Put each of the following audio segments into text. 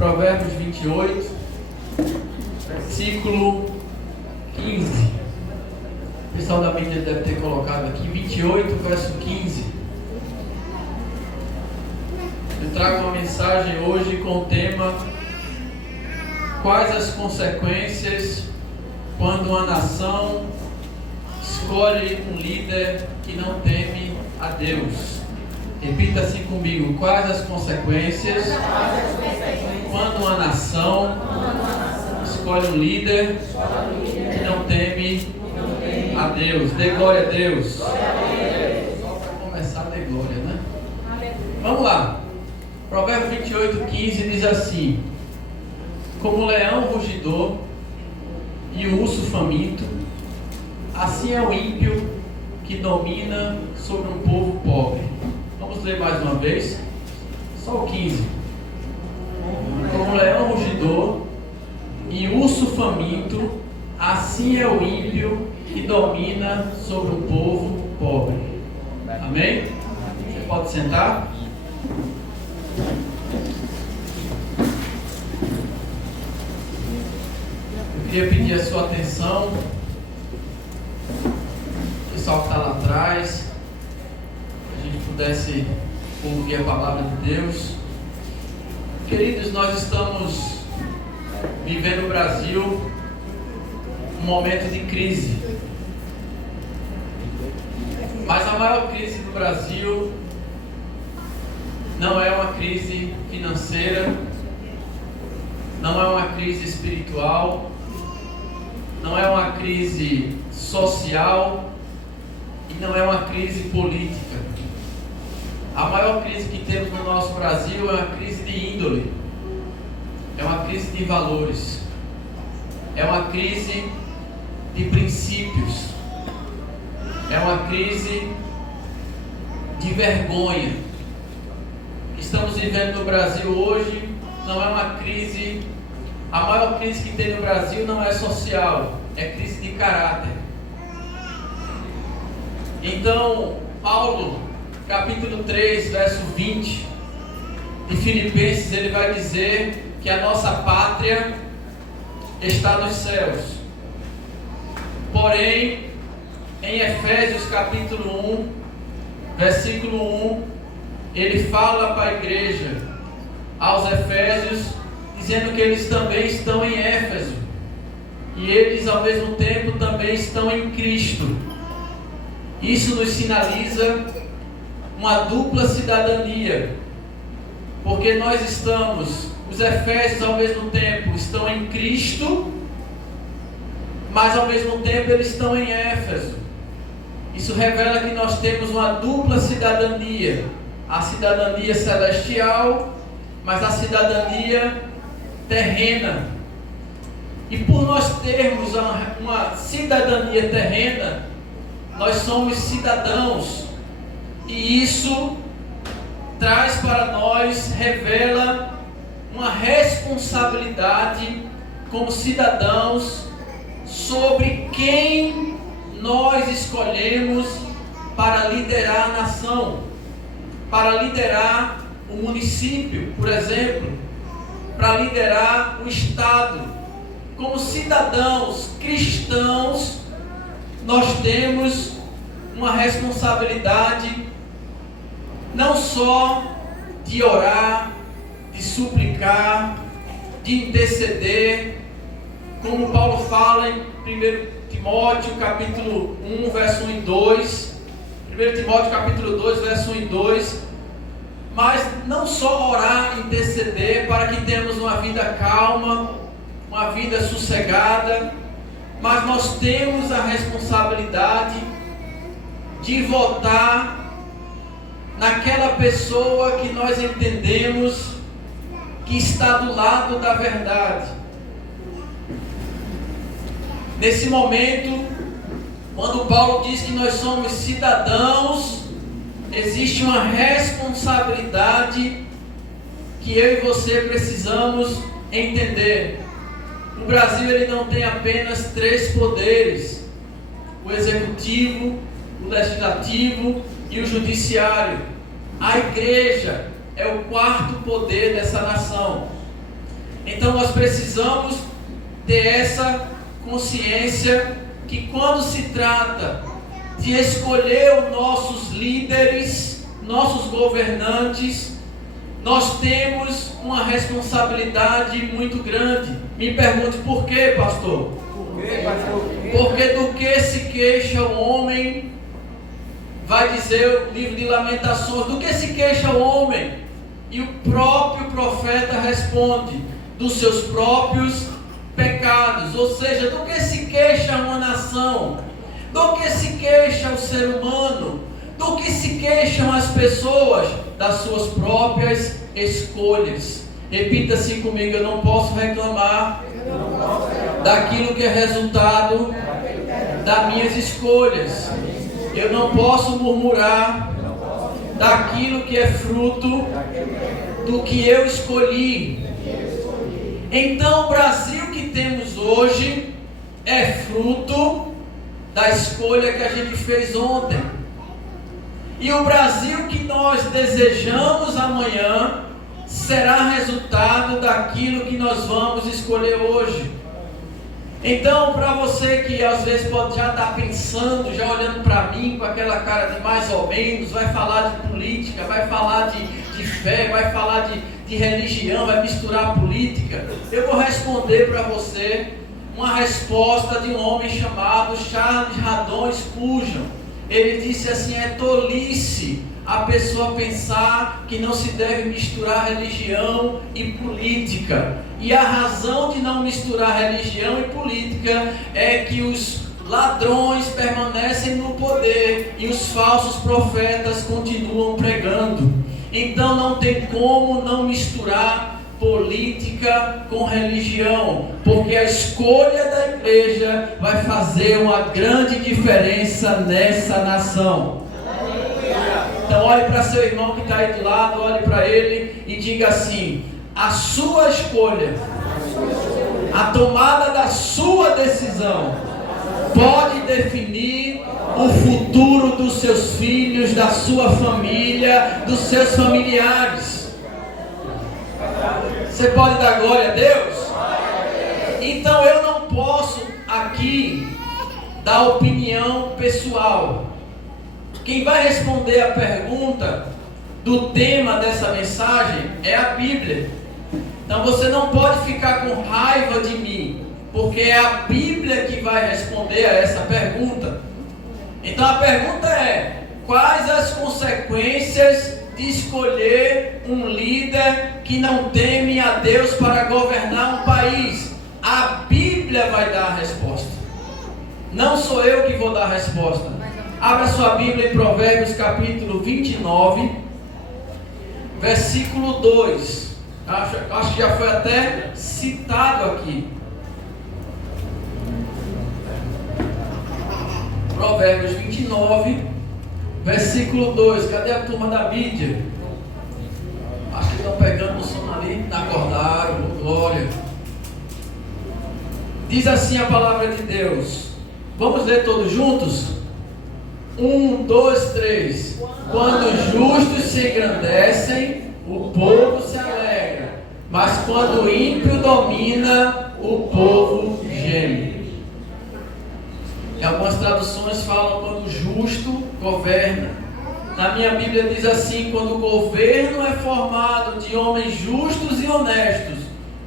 Provérbios 28, versículo 15. O pessoal da mídia deve ter colocado aqui, 28, verso 15. Eu trago uma mensagem hoje com o tema: quais as consequências quando uma nação escolhe um líder que não teme a Deus? Repita assim comigo: quais as consequências quando uma nação escolhe um líder que não teme a Deus? Dê glória a Deus. Só para começar, dê glória, né? Vamos lá. Provérbios 28, 15 diz assim: como o leão rugidor e o urso faminto, assim é o ímpio que domina sobre um povo pobre. Vamos ler mais uma vez, só o 15. Como o leão rugidor e o urso faminto, assim é o ímpio que domina sobre um povo pobre. Amém? Você pode sentar? Eu queria pedir a sua atenção, o pessoal que está lá atrás, que a gente pudesse ouvir a palavra de Deus. Queridos, nós estamos vivendo no Brasil um momento de crise. Mas a maior crise do Brasil não é uma crise financeira, não é uma crise espiritual, não é uma crise social e não é uma crise política. A maior crise que temos no nosso Brasil é uma crise de índole, é uma crise de valores, é uma crise de princípios, é uma crise de vergonha. O que estamos vivendo no Brasil hoje não é uma crise. A maior crise que tem no Brasil não é social, é crise de caráter. Então, Paulo, capítulo 3, verso 20 de Filipenses, ele vai dizer que a nossa pátria está nos céus. Porém, em Efésios capítulo 1, versículo 1, ele fala para a igreja, aos Efésios, dizendo que eles também estão em Éfeso, e eles ao mesmo tempo também estão em Cristo. Isso nos sinaliza uma dupla cidadania, porque nós estamos, os Efésios ao mesmo tempo estão em Cristo, mas ao mesmo tempo eles estão em Éfeso. Isso revela que nós temos uma dupla cidadania, a cidadania celestial, mas a cidadania terrena. E por nós termos uma cidadania terrena, nós somos cidadãos, e isso traz para nós, revela uma responsabilidade como cidadãos sobre quem nós escolhemos para liderar a nação, para liderar o município, por exemplo, para liderar o estado. Como cidadãos cristãos, nós temos uma responsabilidade não só de orar, de suplicar, de interceder, como Paulo fala em 1 Timóteo capítulo 1, verso 1 e 2, 1 Timóteo capítulo 2, verso 1 e 2, mas não só orar e interceder para que tenhamos uma vida calma, uma vida sossegada, mas nós temos a responsabilidade de votar naquela pessoa que nós entendemos que está do lado da verdade. Nesse momento, quando Paulo diz que nós somos cidadãos, existe uma responsabilidade que eu e você precisamos entender. O Brasil ele não tem apenas 3 poderes: o executivo, o legislativo e o judiciário. A igreja é o 4º poder dessa nação. Então nós precisamos ter essa consciência que quando se trata de escolher os nossos líderes, nossos governantes, nós temos uma responsabilidade muito grande. Me pergunte por quê, pastor? Por quê, pastor? Porque do que se queixa o homem, vai dizer o livro de Lamentações, do que se queixa o homem? E o próprio profeta responde, dos seus próprios pecados. Ou seja, do que se queixa uma nação? Do que se queixa o ser humano? Do que se queixam as pessoas? Das suas próprias escolhas. Repita assim comigo: eu não posso reclamar daquilo que é resultado das minhas escolhas. Eu não posso murmurar daquilo que é fruto do que eu escolhi. Então o Brasil que temos hoje é fruto da escolha que a gente fez ontem. E o Brasil que nós desejamos amanhã será resultado daquilo que nós vamos escolher hoje. Então, para você que às vezes pode já estar pensando, já olhando para mim com aquela cara de mais ou menos, vai falar de política, vai falar de fé, vai falar de religião, vai misturar política, eu vou responder para você uma resposta de um homem chamado Charles Haddon Spurgeon. Ele disse assim: é tolice a pessoa pensar que não se deve misturar religião e política. E a razão de não misturar religião e política é que os ladrões permanecem no poder e os falsos profetas continuam pregando. Então não tem como não misturar política com religião, porque a escolha da igreja vai fazer uma grande diferença nessa nação. Então olhe para seu irmão que está aí do lado, olhe para ele e diga assim: a sua escolha, a tomada da sua decisão pode definir o futuro dos seus filhos, da sua família, dos seus familiares. Você pode dar glória a Deus? Então eu não posso aqui dar opinião pessoal. Quem vai responder a pergunta do tema dessa mensagem é a Bíblia. Então você não pode ficar com raiva de mim, porque é a Bíblia que vai responder a essa pergunta. Então a pergunta é: quais as consequências de escolher um líder que não teme a Deus para governar um país? A Bíblia vai dar a resposta. Não sou eu que vou dar a resposta. Abra sua Bíblia em Provérbios capítulo 29, versículo 2. Acho que já foi até citado aqui. Provérbios 29, versículo 2. Cadê a turma da mídia? Acho que estão pegando o som ali. Acordaram, glória. Diz assim a palavra de Deus. Vamos ler todos juntos? 1, 2, 3. Quando os justos se engrandecem, o povo se alegra, mas quando o ímpio domina, o povo geme. Algumas traduções falam quando o justo governa. Na minha Bíblia diz assim: quando o governo é formado de homens justos e honestos,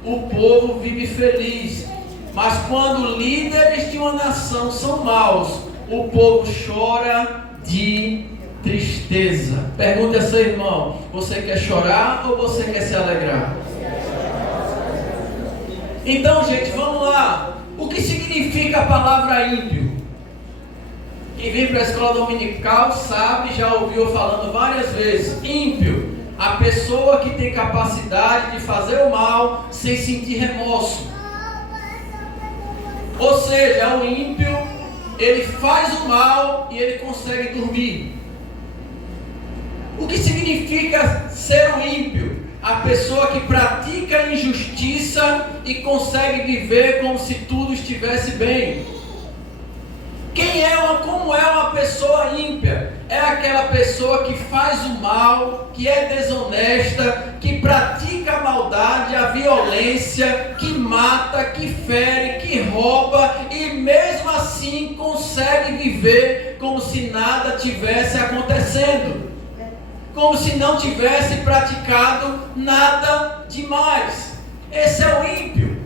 o povo vive feliz. Mas quando líderes de uma nação são maus, o povo chora de tristeza. Pergunte a seu irmão: você quer chorar ou você quer se alegrar? Então, gente, vamos lá. O que significa a palavra ímpio? Quem vem para a escola dominical sabe, já ouviu falando várias vezes. Ímpio, a pessoa que tem capacidade de fazer o mal sem sentir remorso. Ou seja, o ímpio, ele faz o mal e ele consegue dormir. O que significa ser um ímpio? A pessoa que pratica a injustiça e consegue viver como se tudo estivesse bem. Como é uma pessoa ímpia? é aquela pessoa que faz o mal, que é desonesta, que pratica a maldade, a violência, que mata, que fere, que rouba e mesmo assim consegue viver como se nada tivesse acontecendo, como se não tivesse praticado nada demais. Esse é o ímpio.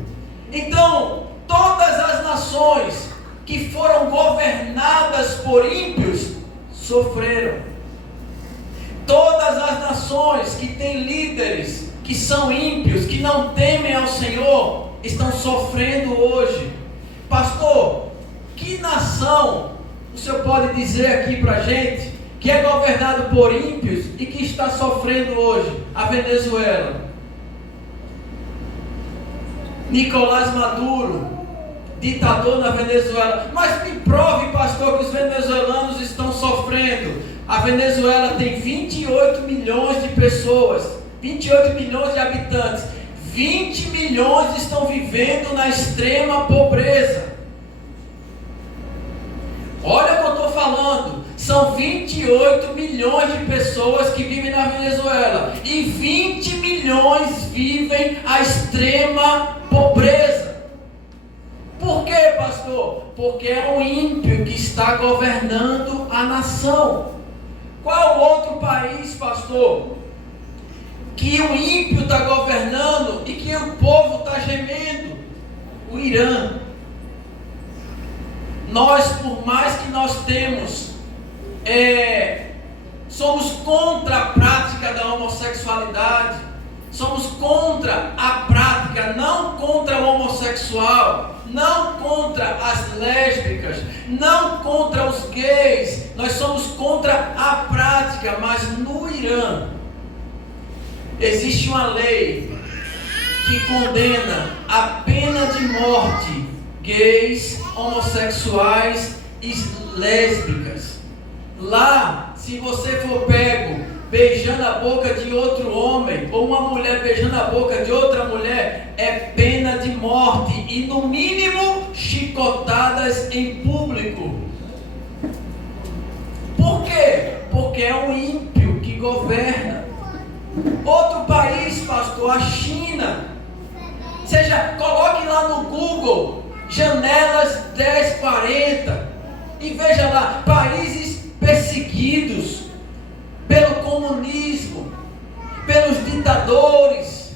Então, todas as nações que foram governadas por ímpios sofreram. Todas as nações que têm líderes que são ímpios, que não temem ao Senhor, estão sofrendo hoje. Pastor, que nação o senhor pode dizer aqui para a gente que é governado por ímpios e que está sofrendo hoje? A Venezuela. Nicolás Maduro, ditador na Venezuela. Mas me prove, pastor, que os venezuelanos estão sofrendo. A Venezuela tem 28 milhões de pessoas, 28 milhões de habitantes. 20 milhões estão vivendo na extrema pobreza. Olha o que eu estou falando. São 28 milhões de pessoas que vivem na Venezuela. E 20 milhões vivem a extrema pobreza. Por quê, pastor? Porque é um ímpio que está governando a nação. Qual outro país, pastor, que o ímpio está governando e que o povo está gemendo? O Irã. Nós, por mais que nós temos, somos contra a prática da homossexualidade, somos contra a prática, não contra o homossexual, não contra as lésbicas, não contra os gays, nós somos contra a prática, mas no Irã existe uma lei que condena a pena de morte gays, homossexuais e lésbicas. Lá, se você for pego beijando a boca de outro homem, ou uma mulher beijando a boca de outra mulher, é pena de morte e no mínimo chicotadas em público. Por quê? Porque é um ímpio que governa. Outro país, pastor, a China. Seja, coloque lá no Google Janelas 1040 e veja lá, países perseguidos pelo comunismo, pelos ditadores.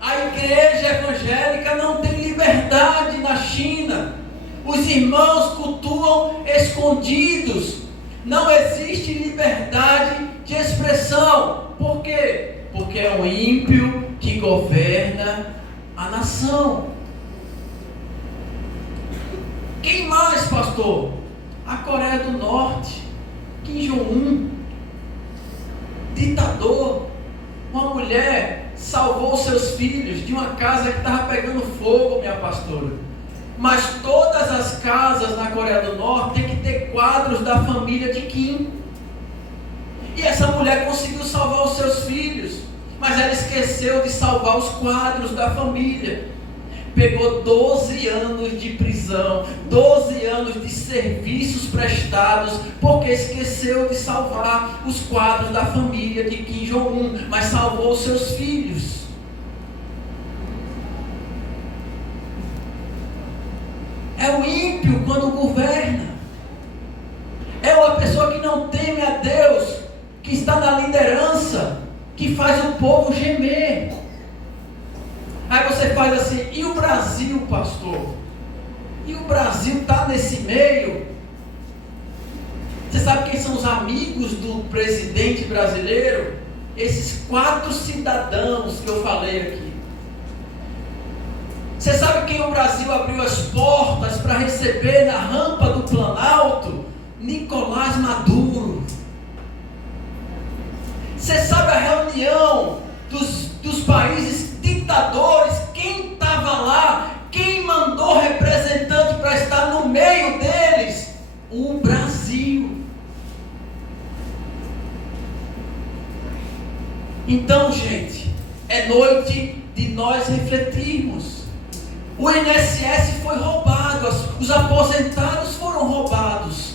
A igreja evangélica não tem liberdade na China. Os irmãos cultuam escondidos. Não existe liberdade de expressão. Por quê? Porque é um ímpio que governa a nação. Quem mais, pastor? A Coreia do Norte, Kim Jong-un, ditador. Uma mulher salvou seus filhos de uma casa que estava pegando fogo, minha pastora. Mas todas as casas na Coreia do Norte tem que ter quadros da família de Kim. E essa mulher conseguiu salvar os seus filhos, mas ela esqueceu de salvar os quadros da família. Pegou 12 anos de prisão, 12 anos de serviços prestados, porque esqueceu de salvar os quadros da família de Kim Jong-un, mas salvou seus filhos. É o ímpio quando governa. É uma pessoa que não teme a Deus, que está na liderança, que faz o povo gemer. Aí você faz assim, e o Brasil, pastor? E o Brasil está nesse meio? Você sabe quem são os amigos do presidente brasileiro? Esses 4 cidadãos que eu falei aqui. Você sabe quem o Brasil abriu as portas para receber na rampa do Planalto? Nicolás Maduro. Você sabe a reunião dos países ditadores, quem estava lá, quem mandou representante para estar no meio deles? O Brasil. Então, gente, é noite de nós refletirmos. O INSS foi roubado, os aposentados foram roubados,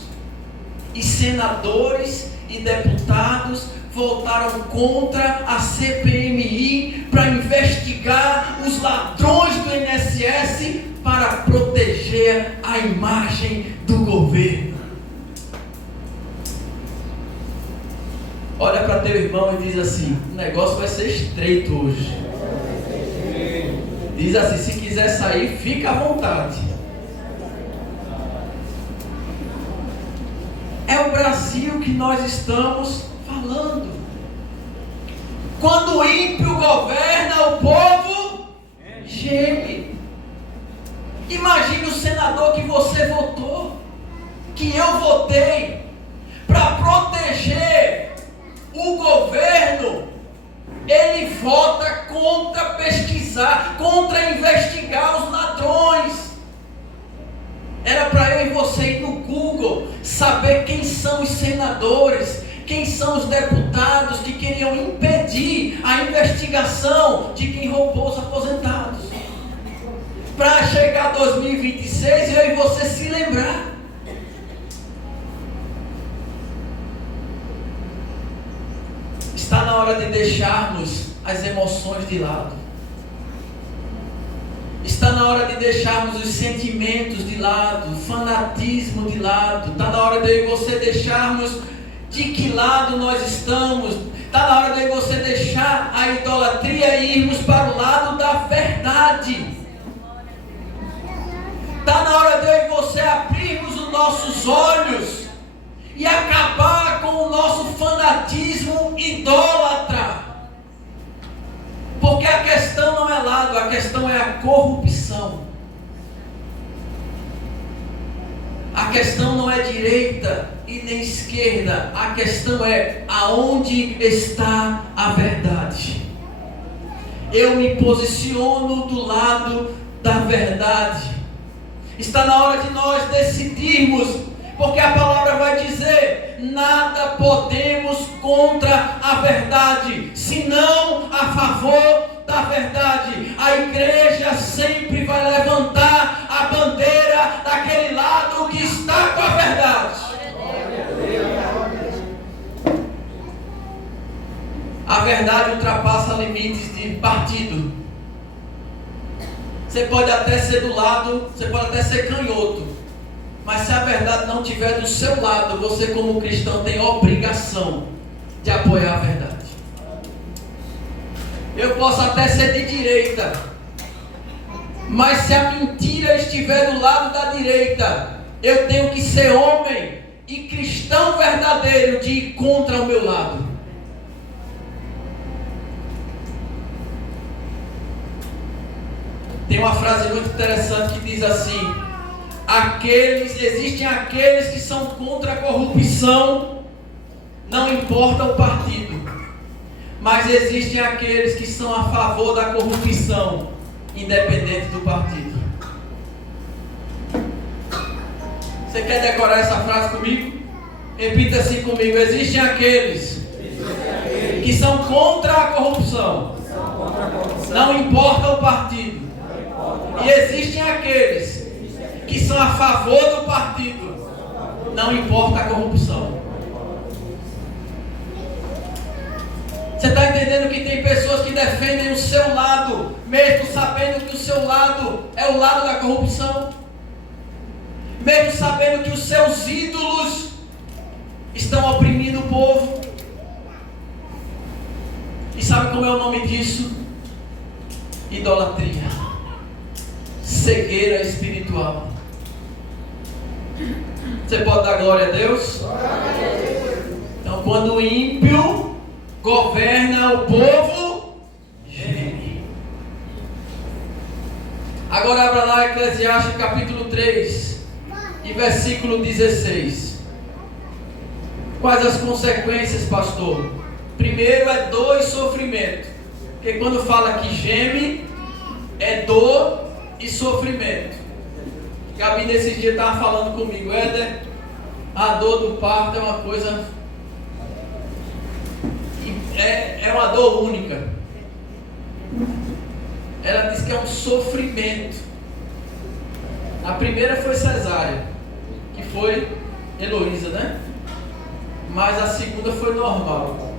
e senadores e deputados voltaram contra a CPMI para investigar os ladrões do INSS para proteger a imagem do governo. Olha para teu irmão e diz assim: o negócio vai ser estreito hoje. Diz assim: se quiser sair, fica à vontade. É o Brasil que nós estamos falando. Quando o ímpio governa, o povo geme. Imagine o senador que você votou, que eu votei, para proteger o governo. Ele vota contra pesquisar, contra investigar os ladrões. Era para eu e você ir no Google, saber quem são os senadores, quem são os deputados que queriam impedir a investigação de quem roubou os aposentados. Para chegar 2026, eu e você se lembrar. Está na hora de deixarmos as emoções de lado. Está na hora de deixarmos os sentimentos de lado, o fanatismo de lado. Está na hora de eu e você deixarmos de que lado nós estamos. Está na hora de eu e você deixar a idolatria e irmos para o lado da verdade. Está na hora de eu e você abrirmos os nossos olhos e acabar com o nosso fanatismo idólatra. Porque a questão não é lado, a questão é a corrupção. A questão não é direita e nem esquerda, a questão é aonde está a verdade. Eu me posiciono do lado da verdade. Está na hora de nós decidirmos, porque a palavra vai dizer: nada podemos contra a verdade, senão a favor da verdade. A igreja sempre vai levantar a bandeira daquele lado que está com a verdade. A verdade ultrapassa limites de partido. Você pode até ser do lado, você pode até ser canhoto, mas se a verdade não estiver do seu lado, você como cristão tem obrigação de apoiar a verdade. Eu posso até ser de direita, mas se a mentira estiver do lado da direita, eu tenho que ser homem e cristão verdadeiro de ir contra o meu lado. Tem uma frase muito interessante que diz assim: existem aqueles que são contra a corrupção, não importa o partido, mas existem aqueles que são a favor da corrupção, independente do partido. Você quer decorar essa frase comigo? Repita assim comigo: existem aqueles que são contra a corrupção, não importa o partido. E existem aqueles que são a favor do partido, não importa a corrupção. Você está entendendo que tem pessoas que defendem o seu lado, mesmo sabendo que o seu lado é o lado da corrupção, mesmo sabendo que os seus ídolos estão oprimindo o povo. E sabe como é o nome disso? Idolatria, cegueira espiritual. Você pode dar glória a Deus? Então, quando o ímpio governa, o povo geme. Agora abra lá Eclesiastes capítulo 3 e versículo 16. Quais as consequências, pastor? Primeiro é dor e sofrimento. Porque quando fala que geme, é dor e sofrimento. Gabi nesses dias estava falando comigo: Éder, a dor do parto é uma coisa, é uma dor única. Ela diz que é um sofrimento. A primeira foi cesárea, que foi Heloísa, né? mas a segunda foi normal.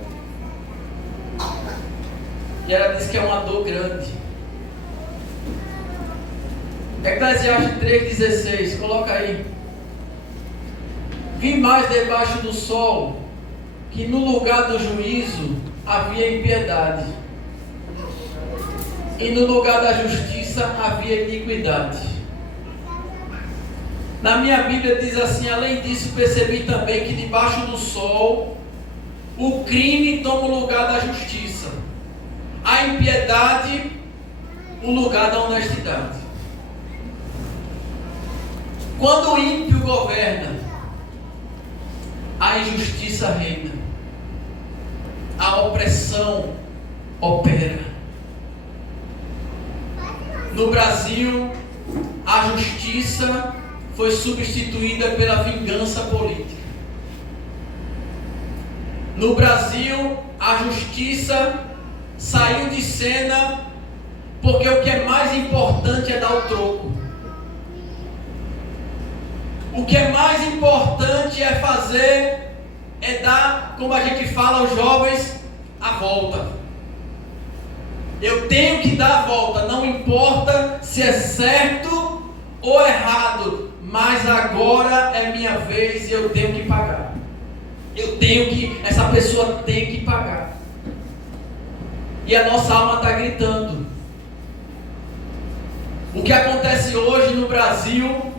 E ela disse que é uma dor grande. Eclesiastes 3,16, coloca aí. Vi mais debaixo do sol, que no lugar do juízo havia impiedade, e no lugar da justiça havia iniquidade. Na minha Bíblia diz assim: além disso percebi também que debaixo do sol o crime toma o lugar da justiça, a impiedade o lugar da honestidade. Quando o ímpio governa, a injustiça reina, a opressão opera. No Brasil, a justiça foi substituída pela vingança política. No Brasil, a justiça saiu de cena porque o que é mais importante é dar o troco. O que é mais importante é fazer, é dar, como a gente fala aos jovens, a volta. Eu tenho que dar a volta, não importa se é certo ou errado, mas agora é minha vez e eu tenho que pagar. Essa pessoa tem que pagar. E a nossa alma está gritando. O que acontece hoje no Brasil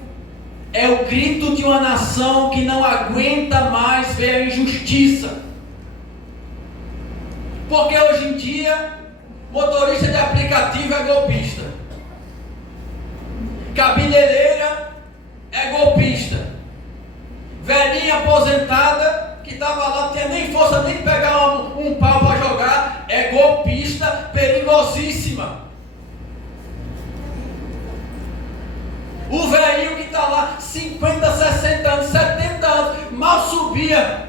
é o grito de uma nação que não aguenta mais ver a injustiça. Porque hoje em dia, motorista de aplicativo é golpista, cabeleireira é golpista, velhinha aposentada que estava lá, não tinha nem força nem de pegar um pau para jogar, é golpista, perigosíssima. O velhinho que está lá, 50, 60 anos, 70 anos, mal subia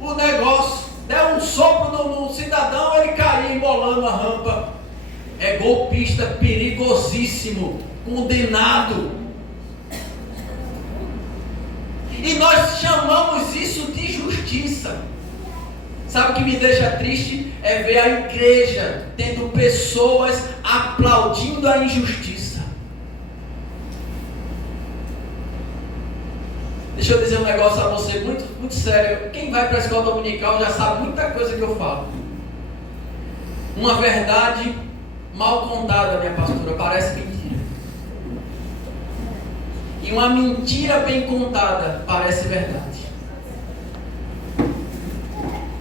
o negócio, deu um sopro no cidadão, ele caía embolando a rampa. É golpista, perigosíssimo, condenado. E nós chamamos isso de justiça. Sabe o que me deixa triste? É ver a igreja tendo pessoas aplaudindo a injustiça. Deixa eu dizer um negócio a você muito, muito sério. Quem vai para a escola dominical já sabe muita coisa que eu falo. Uma verdade mal contada, minha pastora, parece mentira. E uma mentira bem contada parece verdade.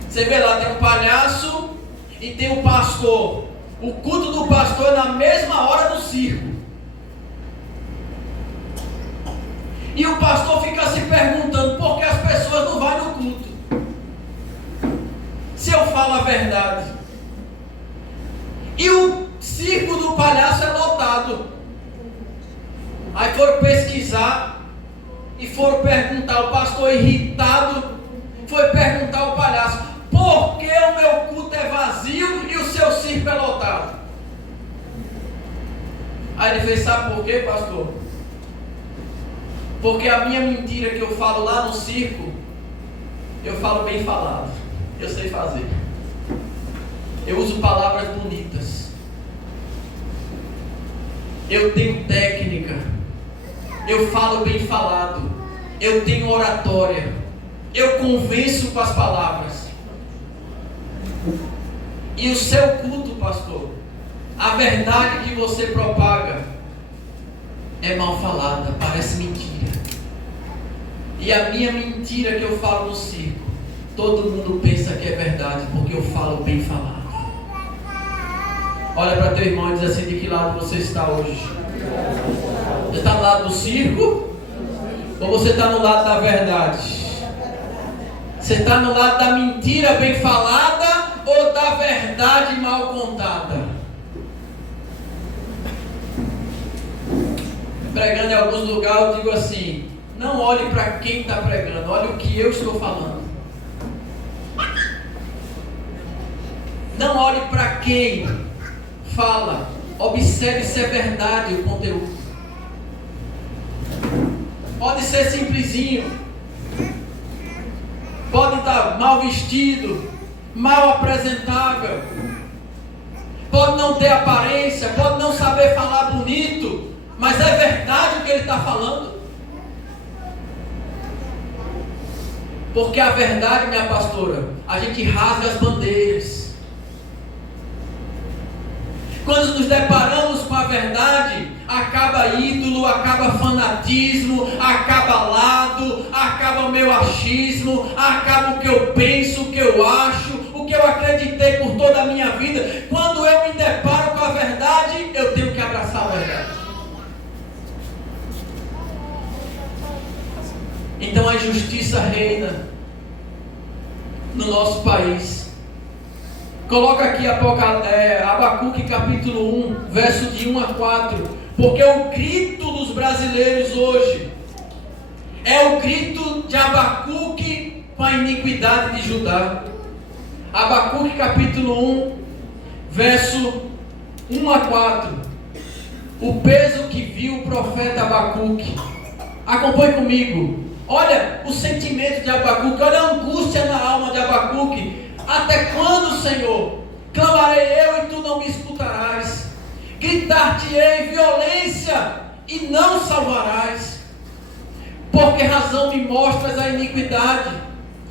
Você vê lá, tem um palhaço e tem um pastor. O culto do pastor é na mesma hora do circo. E o pastor fica se perguntando por que as pessoas não vão no culto. Se eu falo a verdade. E o circo do palhaço é lotado. Aí foram pesquisar e foram perguntar, o pastor irritado foi perguntar ao palhaço: por que o meu culto é vazio e o seu circo é lotado? Aí ele fez: sabe por quê, pastor? Porque a minha mentira que eu falo lá no circo, eu falo bem falado. Eu sei fazer. Eu uso palavras bonitas. Eu tenho técnica. Eu falo bem falado. Eu tenho oratória. Eu convenço com as palavras. E o seu culto, pastor, a verdade que você propaga é mal falada, parece mentira. E a minha mentira que eu falo no circo, todo mundo pensa que é verdade, porque eu falo bem falado. Olha para teu irmão e diz assim: de que lado você está hoje? Você está no lado do circo? Ou você está no lado da verdade? Você está no lado da mentira bem falada ou da verdade mal contada? Pregando em alguns lugares eu digo assim: não olhe para quem está pregando, olhe o que eu estou falando. Não olhe para quem fala, observe se é verdade o conteúdo. Pode ser simplesinho, pode estar mal vestido, mal apresentável, pode não ter aparência, pode não saber falar bonito, mas é verdade o que ele está falando. Porque a verdade, minha pastora, a gente rasga as bandeiras. Quando nos deparamos com a verdade, acaba ídolo, acaba fanatismo, acaba lado, acaba o meu achismo, acaba o que eu penso, o que eu acho, o que eu acreditei por toda a minha vida. Quando eu me deparo com a verdade, eu tenho que abraçar a verdade. Então a injustiça reina no nosso país. Coloca aqui Abacuque capítulo 1, verso de 1 a 4. Porque o grito dos brasileiros hoje é o grito de Abacuque com a iniquidade de Judá. Abacuque capítulo 1, verso 1 a 4. O peso que viu o profeta Abacuque. Acompanhe comigo. Olha o sentimento de Abacuque, olha a angústia na alma de Abacuque. Até quando, Senhor? Clamarei eu e tu não me escutarás. Gritar-te-ei violência e não salvarás. Por que razão me mostras a iniquidade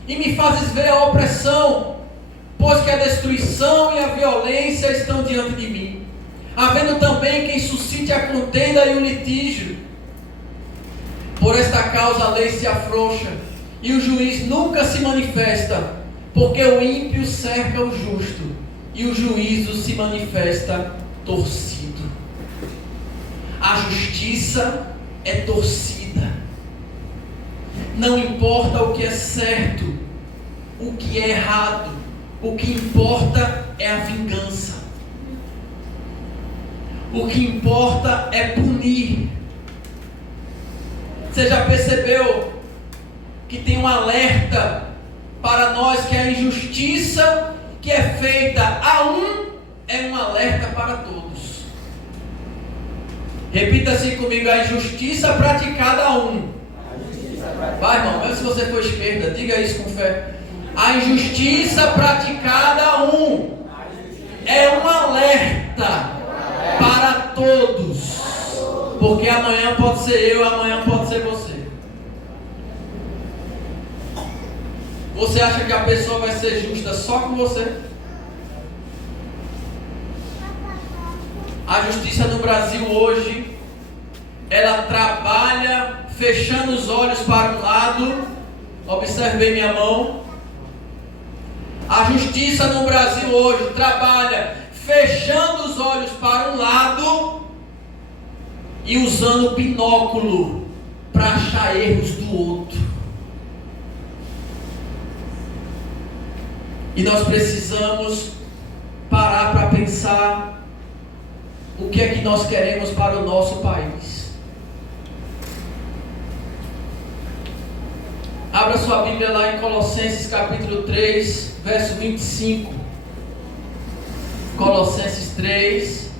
e me fazes ver a opressão? Pois que a destruição e a violência estão diante de mim, havendo também quem suscite a contenda e o litígio. Por esta causa a lei se afrouxa e o juiz nunca se manifesta, porque o ímpio cerca o justo e o juízo se manifesta torcido. A justiça é torcida. Não importa o que é certo, o que é errado, o que importa é a vingança. O que importa é punir. Você já percebeu que tem um alerta para nós que a injustiça que é feita a um é um alerta para todos? Repita assim comigo: a injustiça praticada a um. Vai, irmão, mesmo se você for esquerda, diga isso com fé. A injustiça praticada a um é um alerta para todos. Porque amanhã pode ser eu, amanhã pode ser você. Você acha que a pessoa vai ser justa só com você? A justiça no Brasil hoje, ela trabalha fechando os olhos para um lado. Observe bem minha mão. A justiça no Brasil hoje trabalha fechando os olhos para um lado e usando o binóculo para achar erros do outro. E nós precisamos parar para pensar o que é que nós queremos para o nosso país. Abra sua Bíblia lá em Colossenses capítulo 3, verso 25. Colossenses 3,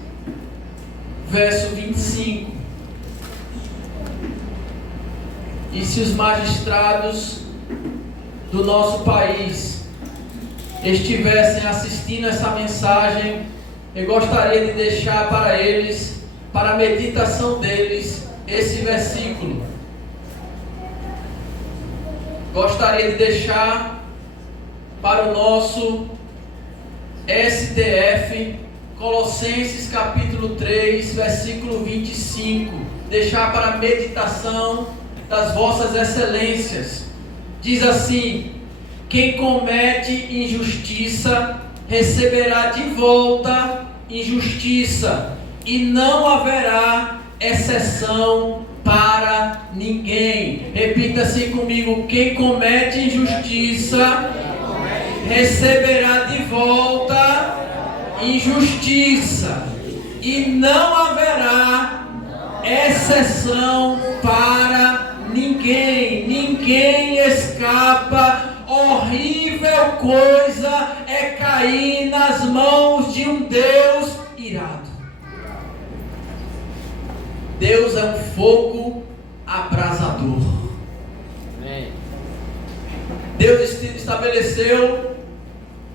verso 25. E se os magistrados do nosso país estivessem assistindo essa mensagem, eu gostaria de deixar para eles, para a meditação deles, esse versículo. Gostaria de deixar para o nosso STF, Colossenses capítulo 3, versículo 25. Deixar para a meditação das vossas excelências. Diz assim: quem comete injustiça receberá de volta injustiça, e não haverá exceção para ninguém. Repita assim comigo: quem comete injustiça receberá de volta injustiça, e não haverá exceção para ninguém. Ninguém escapa. Horrível coisa é cair nas mãos de um Deus irado. Deus é um fogo abrasador. Deus estabeleceu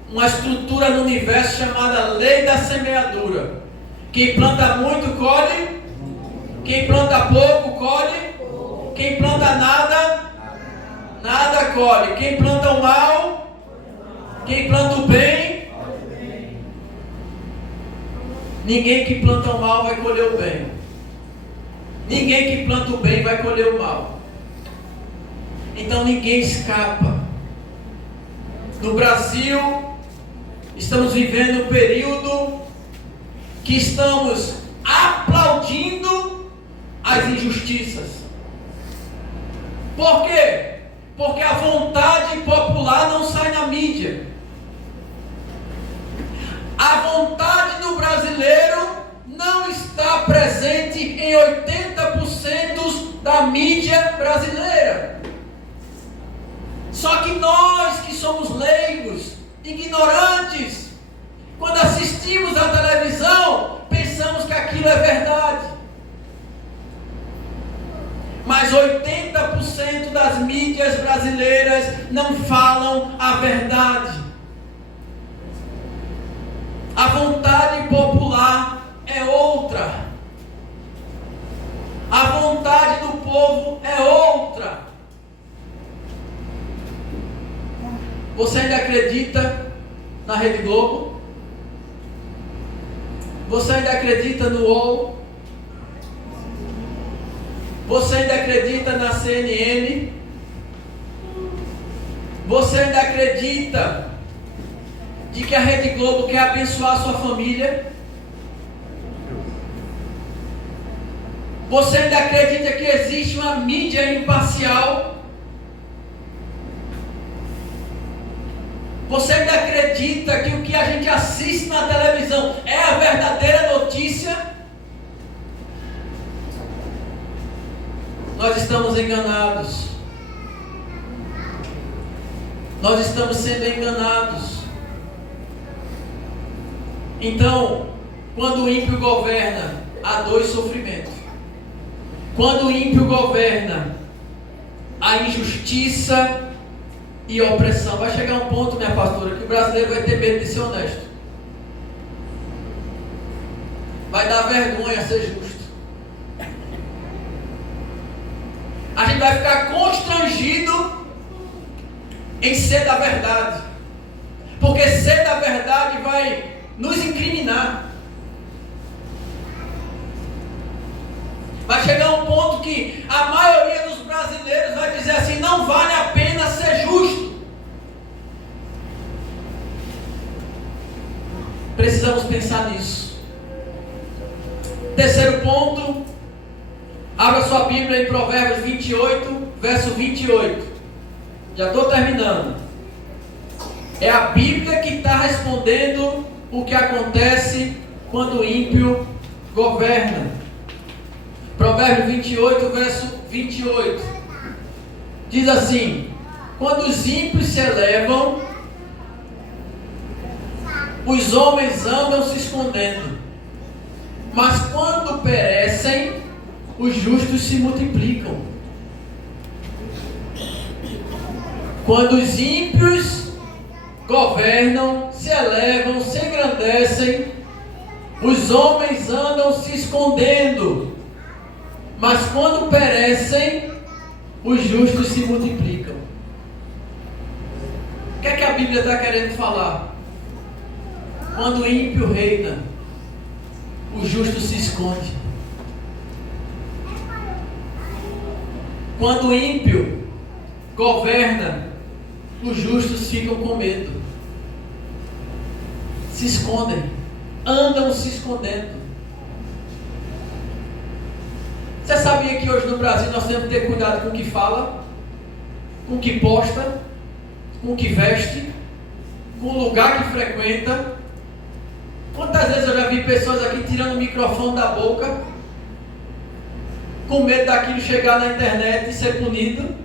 uma estrutura no universo chamada lei da semeadura. Quem planta muito, colhe. Quem planta pouco, colhe. Quem planta nada, nada colhe. Quem planta o mal, quem planta o bem. Ninguém que planta o mal vai colher o bem. Ninguém que planta o bem vai colher o mal. Então ninguém escapa. No Brasil, estamos vivendo um período que estamos aplaudindo as injustiças. Por quê? Porque a vontade popular não sai na mídia. A vontade do brasileiro não está presente em 80% da mídia brasileira. Só que nós que somos leigos, ignorantes, quando assistimos à televisão, pensamos que aquilo é verdade. Mas 80% das mídias brasileiras não falam a verdade. A vontade popular é outra. A vontade do povo é outra. Você ainda acredita na Rede Globo? Você ainda acredita no UOL? Você ainda acredita na CNN? Você ainda acredita de que a Rede Globo quer abençoar a sua família? Você ainda acredita que existe uma mídia imparcial? Você ainda acredita que o que a gente assiste na televisão é a verdadeira notícia? Nós estamos enganados. Nós estamos sendo enganados. Então, quando o ímpio governa, há dois sofrimentos. Quando o ímpio governa, há injustiça e opressão. Vai chegar um ponto, minha pastora, que o brasileiro vai ter medo de ser honesto. Vai dar vergonha ser justo. A gente vai ficar constrangido em ser da verdade. Porque ser da verdade vai nos incriminar. Vai chegar um ponto que a maioria dos brasileiros vai dizer assim: não vale a pena ser justo. Precisamos pensar nisso. Terceiro ponto, abra sua Bíblia em Provérbios 28, verso 28. Já estou terminando. É a Bíblia que está respondendo o que acontece quando o ímpio governa. Provérbios 28, verso 28. Diz assim: quando os ímpios se elevam, os homens andam se escondendo, mas quando perecem, os justos se multiplicam. Quando os ímpios governam, se elevam, se engrandecem, os homens andam se escondendo, mas quando perecem, os justos se multiplicam. O que é que a Bíblia está querendo falar? Quando o ímpio reina, o justo se esconde. Quando o ímpio governa, os justos ficam com medo. Se escondem. Andam se escondendo. Você sabia que hoje no Brasil nós temos que ter cuidado com o que fala, com o que posta, com o que veste, com o lugar que frequenta? Quantas vezes eu já vi pessoas aqui tirando o microfone da boca, com medo daquilo chegar na internet e ser punido?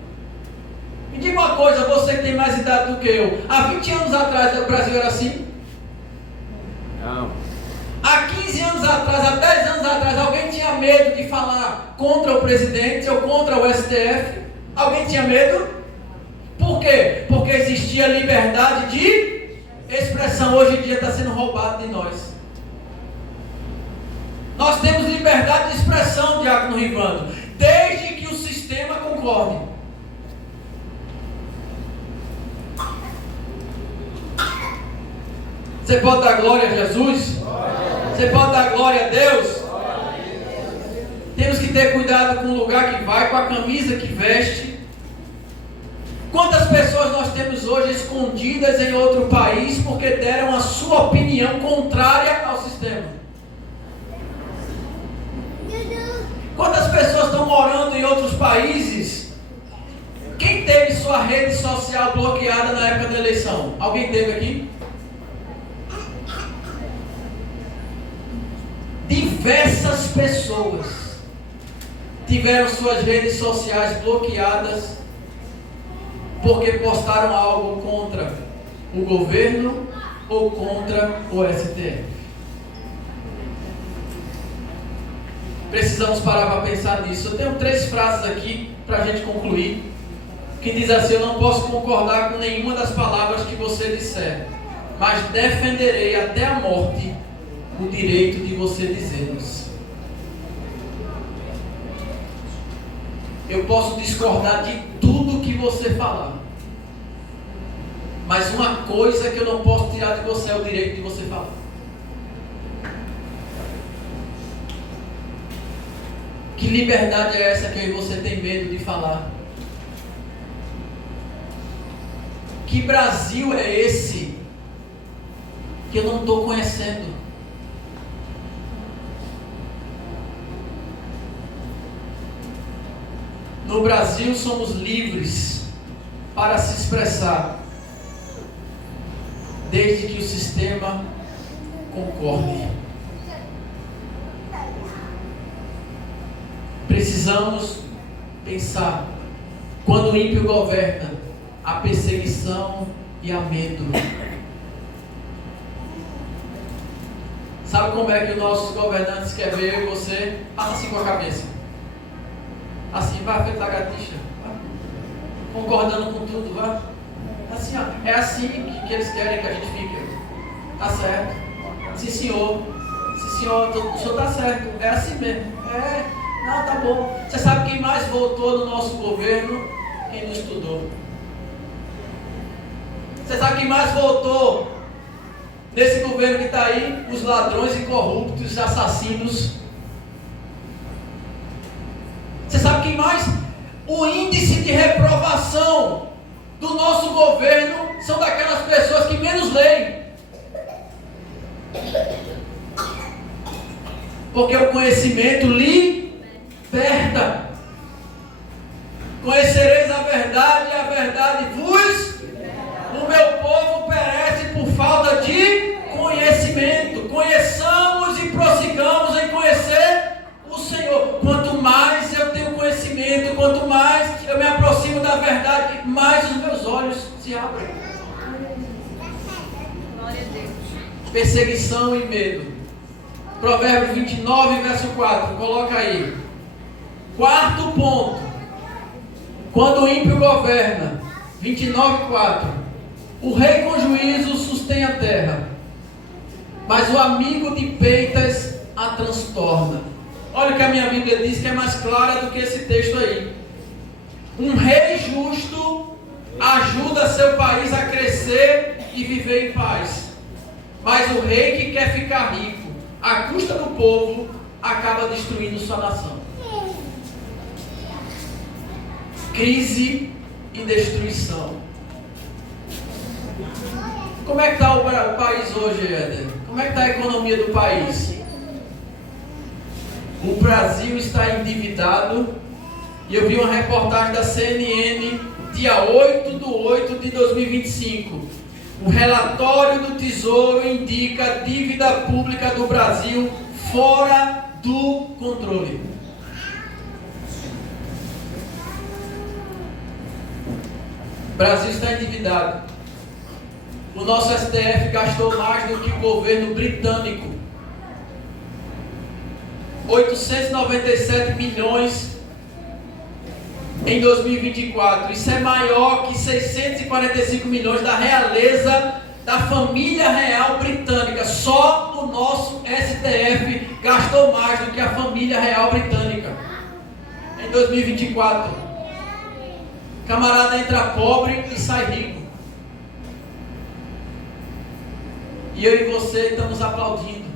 Me diga uma coisa, você que tem mais idade do que eu, há 20 anos atrás o Brasil era assim? Não. Há 15 anos atrás, há 10 anos atrás, alguém tinha medo de falar contra o presidente ou contra o STF? Alguém tinha medo? Por Por quê? Porque existia liberdade de expressão. Hoje em dia está sendo roubado de nós. Nós temos liberdade de expressão, Diácono Rivando, desde que o sistema concorde. Você pode dar glória a Jesus? Você pode dar glória a Deus? Temos que ter cuidado com o lugar que vai, com a camisa que veste. Quantas pessoas nós temos hoje escondidas em outro país porque deram a sua opinião contrária ao sistema? Quantas pessoas estão morando em outros países? Quem teve sua rede social bloqueada na época da eleição? Alguém teve aqui? Diversas pessoas tiveram suas redes sociais bloqueadas porque postaram algo contra o governo ou contra o STF. Precisamos parar para pensar nisso. Eu tenho 3 frases aqui para a gente concluir, que diz assim: eu não posso concordar com nenhuma das palavras que você disser, mas defenderei até a morte o direito de você dizê-los. Eu posso discordar de tudo que você falar, mas uma coisa que eu não posso tirar de você é o direito de você falar. Que liberdade é essa que eu e você tem medo de falar? Que Brasil é esse que eu não estou conhecendo? No Brasil somos livres para se expressar, desde que o sistema concorde. Precisamos pensar: quando o ímpio governa, há perseguição e há medo. Sabe como é que os nossos governantes querem ver eu e você? Faça assim com a cabeça. Assim, vai, feito lagartixa. Concordando com tudo, vai. Assim, ó. É assim que eles querem que a gente fique. Tá certo. Sim, senhor. Sim, senhor. O senhor tá certo. É assim mesmo. Não, tá bom. Você sabe quem mais votou no nosso governo? Quem não estudou. Você sabe quem mais votou nesse governo que está aí? Os ladrões e corruptos, assassinos. Você sabe quem mais? O índice de reprovação do nosso governo são daquelas pessoas que menos leem. Porque o conhecimento liberta. Conhecereis a verdade e a verdade vos... O meu povo perece por falta de conhecimento. Conheçamos e prossigamos em conhecer o Senhor. Quanto mais eu tenho conhecimento, quanto mais eu me aproximo da verdade, mais os meus olhos se abrem. Glória a Deus. Perseguição e medo. Provérbios 29, verso 4. Coloca aí. 4º ponto. Quando o ímpio governa. 29, 4. O rei com juízo sustém a terra, mas o amigo de peitas a transtorna. Olha o que a minha Bíblia diz, que é mais clara do que esse texto aí. Um rei justo ajuda seu país a crescer e viver em paz, mas o rei que quer ficar rico à custa do povo acaba destruindo sua nação. Crise e destruição. Como é que está o país hoje, Éder? Como é que está a economia do país? O Brasil está endividado. E eu vi uma reportagem da CNN, dia 8/8 de 2025. O relatório do Tesouro indica a dívida pública do Brasil fora do controle. O Brasil está endividado. O nosso STF gastou mais do que o governo britânico. 897 milhões em 2024. Isso é maior que 645 milhões da realeza da família real britânica. Só o nosso STF gastou mais do que a família real britânica em 2024. Camarada entra pobre e sai rico. E eu e você estamos aplaudindo.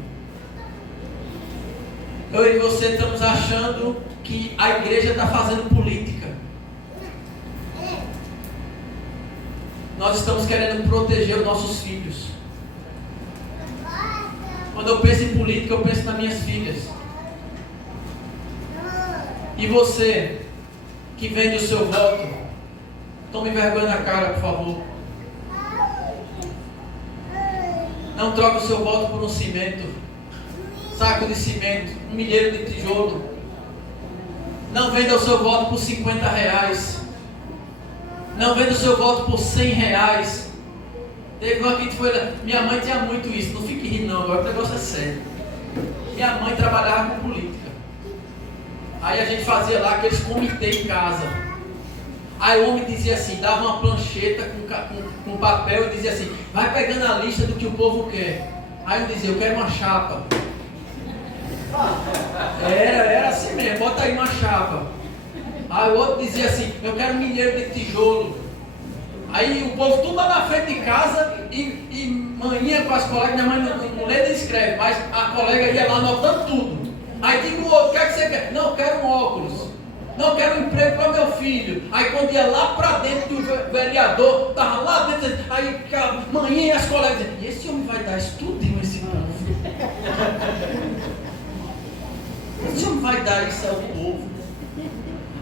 Eu e você estamos achando que a igreja está fazendo política. Nós estamos querendo proteger os nossos filhos. Quando eu penso em política, eu penso nas minhas filhas. E você, que vende o seu voto, tome vergonha na cara, por favor. Não troque o seu voto por um cimento, saco de cimento, um milheiro de tijolo. Não venda o seu voto por 50 reais. Não venda o seu voto por 100 reais. Teve uma que foi lá. Minha mãe tinha muito isso. Não fique rindo não, agora o negócio é sério. Minha mãe trabalhava com política. Aí a gente fazia lá aqueles comitês em casa. Aí o homem dizia assim, dava uma plancheta com papel e dizia assim, vai pegando a lista do que o povo quer. Aí eu dizia, eu quero uma chapa. Era assim mesmo, bota aí uma chapa. Aí o outro dizia assim, eu quero um milheiro de tijolo. Aí o povo tudo lá na frente de casa e manhã com as colegas, minha mãe não lê nem escreve, mas a colega ia lá anotando tudo. Aí digo o outro, o que é que você quer? Não, eu quero um óculos. Não, eu quero um emprego para meu filho. Aí quando ia lá para dentro do vereador, estava lá dentro, aí a manhã e as colegas diziam, e esse homem vai dar estudinho esse povo? Esse homem vai dar isso ao povo?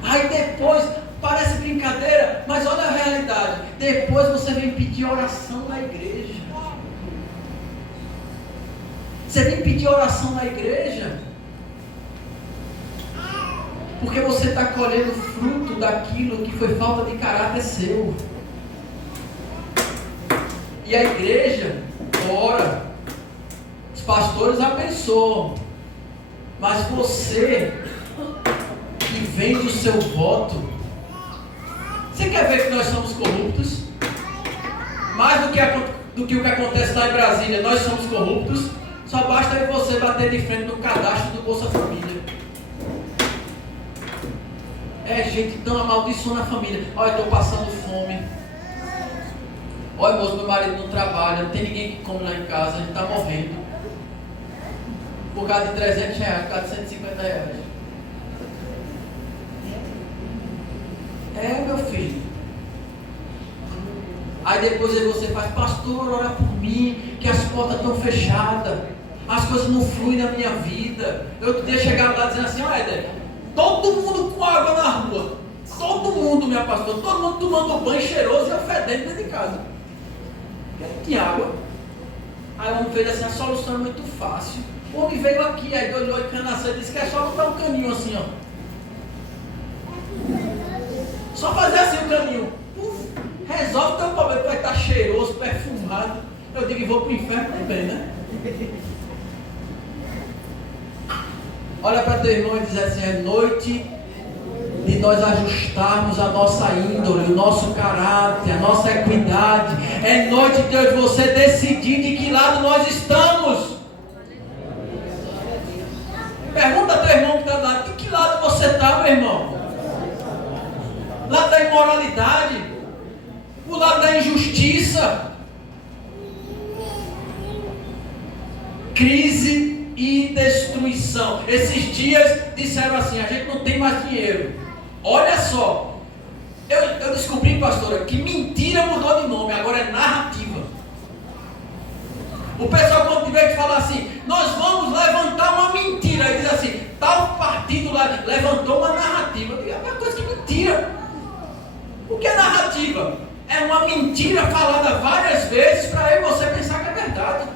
Aí depois, parece brincadeira, mas olha a realidade. Depois você vem pedir oração na igreja. Você vem pedir oração na igreja porque você está colhendo fruto daquilo que foi falta de caráter seu. E a igreja ora, os pastores abençoam, mas você que vende o seu voto, você quer ver que nós somos corruptos? Mais do que o que acontece lá em Brasília, nós somos corruptos. Só basta aí você bater de frente no cadastro do Bolsa Família. É gente tão amaldiçoando a família. Olha, eu estou passando fome. Olha, moço, meu marido não trabalha, não tem ninguém que come lá em casa, a gente está morrendo. Por causa de 300 reais, por causa de 150 reais. É, meu filho. Aí depois você faz, pastor, ora por mim, que as portas estão fechadas, as coisas não fluem na minha vida. Eu podia chegar lá dizendo assim, olha, todo mundo com água na rua, todo mundo, minha pastor, todo mundo tomando banho cheiroso e fedendo dentro de casa. Não tinha água. Aí o homem fez assim, a solução é muito fácil. O homem veio aqui, aí olhou de canação e disse que é só botar um caninho assim, ó. Só fazer assim o caninho. Resolve o teu problema, vai estar cheiroso, perfumado. Eu digo, vou para o inferno também, né? Olha para teu irmão e diz assim, é noite de nós ajustarmos a nossa índole, o nosso caráter, a nossa equidade. É noite de você decidir de que lado nós estamos. Pergunta ao teu irmão que está lá, de que lado você está, meu irmão? Lado da imoralidade? O lado da injustiça? Crise e destruição. Esses dias disseram assim, a gente não tem mais dinheiro. Olha só, eu descobri, pastora, que mentira mudou de nome, agora é narrativa. O pessoal quando tiver que falar assim, nós vamos levantar uma mentira, aí diz assim, tal partido lá levantou uma narrativa. É uma coisa que mentira. O que é narrativa? É uma mentira falada várias vezes para eu e você pensar que é verdade.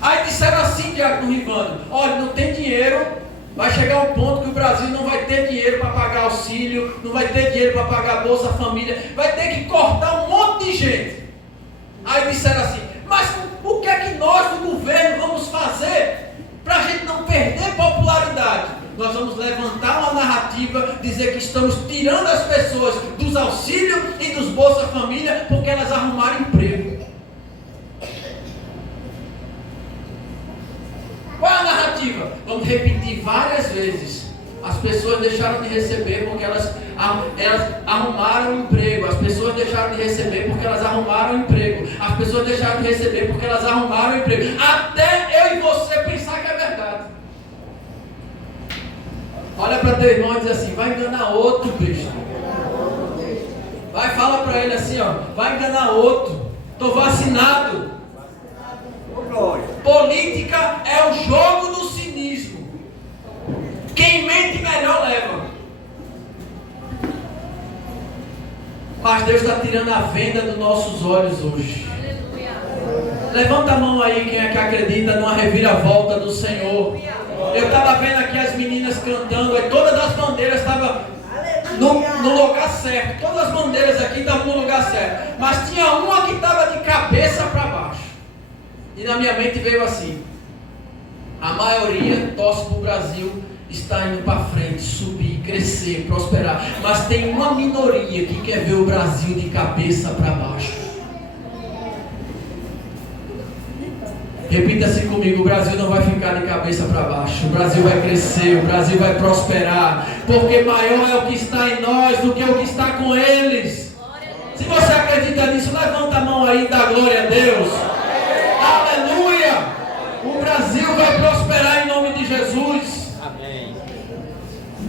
Aí disseram assim, Diácono Rivando, olha, não tem dinheiro, vai chegar um ponto que o Brasil não vai ter dinheiro para pagar auxílio, não vai ter dinheiro para pagar Bolsa Família, vai ter que cortar um monte de gente. Aí disseram assim, mas o que é que nós do governo vamos fazer para a gente não perder popularidade? Nós vamos levantar uma narrativa narrativa dizer que estamos tirando as pessoas dos auxílios e dos Bolsa Família porque elas arrumaram emprego. Qual é a narrativa? Vamos repetir várias vezes. As pessoas deixaram de receber porque elas arrumaram emprego. As pessoas deixaram de receber porque elas arrumaram emprego. As pessoas deixaram de receber porque elas arrumaram emprego. Até eu e você pensar que é verdade. Olha para teu irmão e diz assim: vai enganar outro, bicho. Vai, fala para ele assim, ó: vai enganar outro. Estou vacinado. Política é o jogo do cinismo. Quem mente melhor leva. Mas Deus está tirando a venda dos nossos olhos hoje. Levanta a mão aí quem é que acredita numa reviravolta do Senhor. Eu estava vendo aqui as meninas cantando, e todas as bandeiras estavam no lugar certo. Todas as bandeiras aqui estavam no lugar certo. Mas tinha uma que estava de cabeça para baixo. E na minha mente veio assim: a maioria torce para o Brasil estar indo para frente, subir, crescer, prosperar. Mas tem uma minoria que quer ver o Brasil de cabeça para baixo. Repita assim comigo: o Brasil não vai ficar de cabeça para baixo. O Brasil vai crescer, o Brasil vai prosperar. Porque maior é o que está em nós do que o que está com eles. Se você acredita nisso, levanta a mão aí e dá glória a Deus. Aleluia! O Brasil vai prosperar em nome de Jesus. Amém.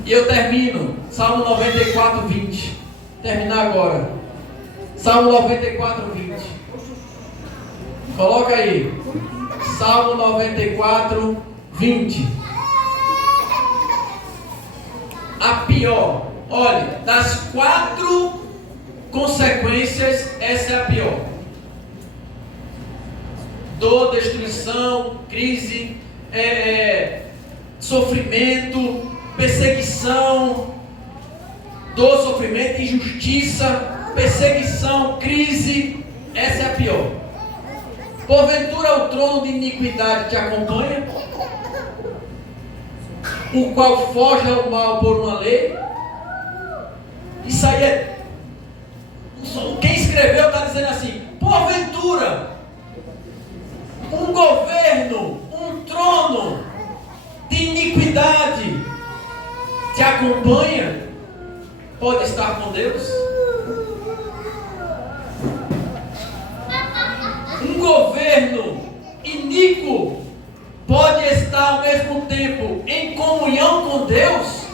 E eu termino, Salmo 94, 20. Terminar agora. Salmo 94, 20. Coloca aí. Salmo 94, 20. A pior, olha, das 4 consequências, essa é a pior. Dor, destruição, crise, sofrimento, perseguição, dor, sofrimento, injustiça, perseguição, crise, essa é a pior. Porventura o trono de iniquidade te acompanha, o qual foge ao mal por uma lei. Isso aí é... Quem escreveu está dizendo assim: porventura um governo, um trono de iniquidade te acompanha, pode estar com Deus? Um governo iníquo pode estar ao mesmo tempo em comunhão com Deus?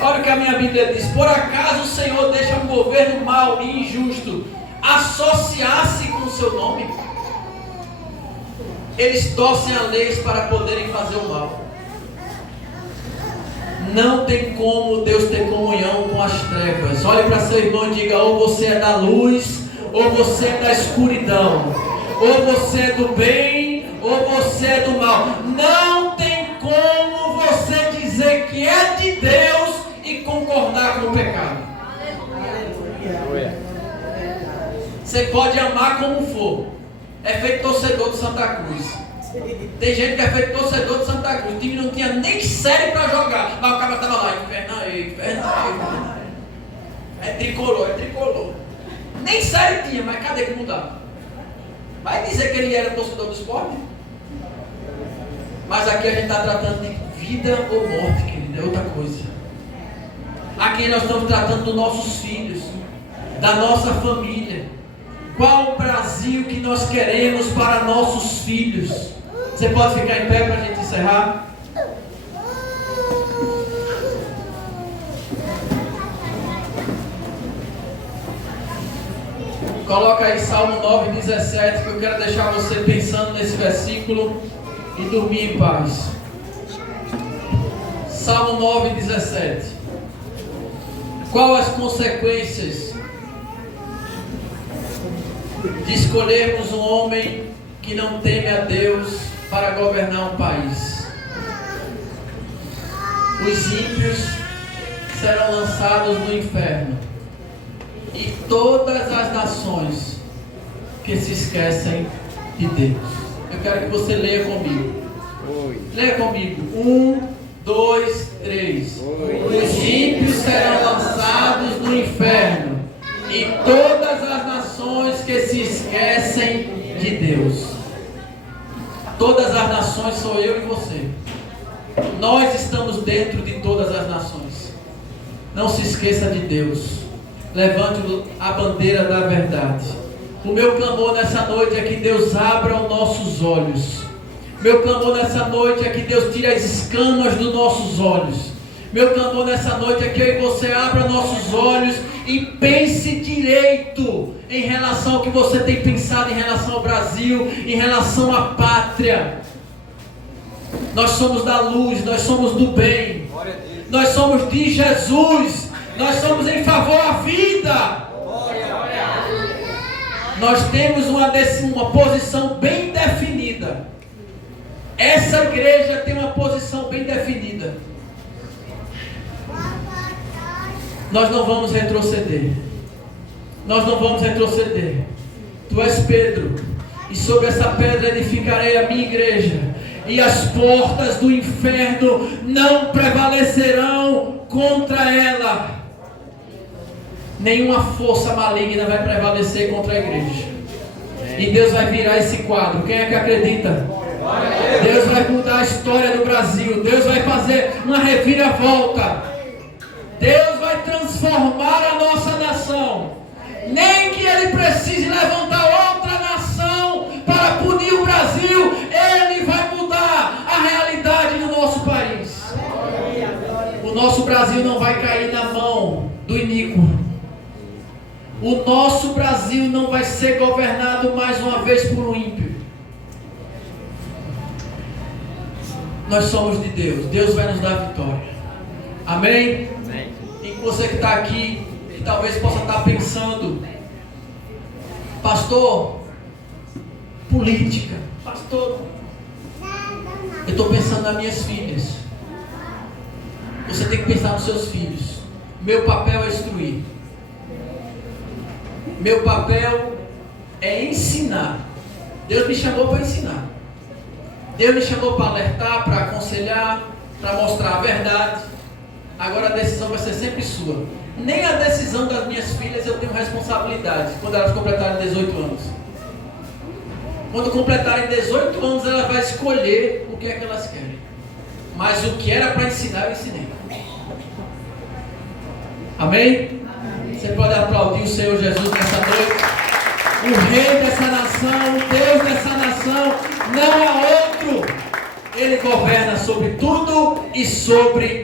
Olha o que a minha Bíblia diz: por acaso o Senhor deixa um governo mau e injusto associar-se com o seu nome? Eles torcem a leis para poderem fazer o mal. Não tem como Deus ter comunhão com as trevas. Olhe para seu irmão e diga: ou você é da luz, ou você é da escuridão. Ou você é do bem, ou você é do mal. Não tem como você dizer que é de Deus e concordar com o pecado. Você pode amar como for. É feito torcedor de Santa Cruz. Tem gente que é feito torcedor de Santa Cruz. O time não tinha nem série para jogar, mas o cara estava lá: inferno aí. É tricolor. Nem série tinha, mas cadê que mudava? Vai dizer que ele era torcedor do esporte? Mas aqui a gente está tratando de vida ou morte, querido, é outra coisa. Aqui nós estamos tratando dos nossos filhos, da nossa família. Qual o Brasil que nós queremos para nossos filhos? Você pode ficar em pé para a gente encerrar? Coloca aí Salmo 9,17, que eu quero deixar você pensando nesse versículo e dormir em paz. Salmo 9,17. Qual as consequências de escolhermos um homem que não teme a Deus para governar um país? Os ímpios serão lançados no inferno, e todas as nações que se esquecem de Deus. Eu quero que você leia comigo. Leia comigo. 1, 2, 3. Os ímpios serão lançados no inferno, e todas as nações que se esquecem de Deus. Todas as nações sou eu e você. Nós estamos dentro de todas as nações. Não se esqueça de Deus. Levante a bandeira da verdade. O meu clamor nessa noite é que Deus abra os nossos olhos. Meu clamor nessa noite é que Deus tire as escamas dos nossos olhos. Meu clamor nessa noite é que eu e você abra nossos olhos e pense direito em relação ao que você tem pensado em relação ao Brasil, em relação à pátria. Nós somos da luz, nós somos do bem, nós somos de Jesus, nós somos em favor à vida. Nós temos uma posição bem definida. Essa igreja tem uma posição bem definida. Nós não vamos retroceder. Nós não vamos retroceder. Tu és Pedro, e sobre essa pedra edificarei a minha igreja, e as portas do inferno não prevalecerão contra ela. Nenhuma força maligna vai prevalecer contra a igreja. E Deus vai virar esse quadro. Quem é que acredita? Deus vai mudar a história do Brasil. Deus vai fazer uma reviravolta. Deus vai transformar a nossa nação. Nem que Ele precise levantar outra nação para punir o Brasil, Ele vai mudar a realidade do nosso país. O nosso Brasil não vai cair na mão do iníquo. O nosso Brasil não vai ser governado mais uma vez por um ímpio. Nós somos de Deus. Deus vai nos dar vitória. Amém? Amém. E você que está aqui, que talvez possa estar pensando: pastor, política. Pastor, eu estou pensando nas minhas filhas. Você tem que pensar nos seus filhos. Meu papel é instruir. Meu papel é ensinar. Deus me chamou para ensinar. Deus me chamou para alertar, para aconselhar, para mostrar a verdade. Agora a decisão vai ser sempre sua. Nem a decisão das minhas filhas eu tenho responsabilidade quando elas completarem 18 anos. Quando completarem 18 anos, ela vai escolher o que é que elas querem. Mas o que era para ensinar, eu ensinei. Amém? Você pode aplaudir o Senhor Jesus nessa noite. O Rei dessa nação, o Deus dessa nação, não há outro. Ele governa sobre tudo e sobre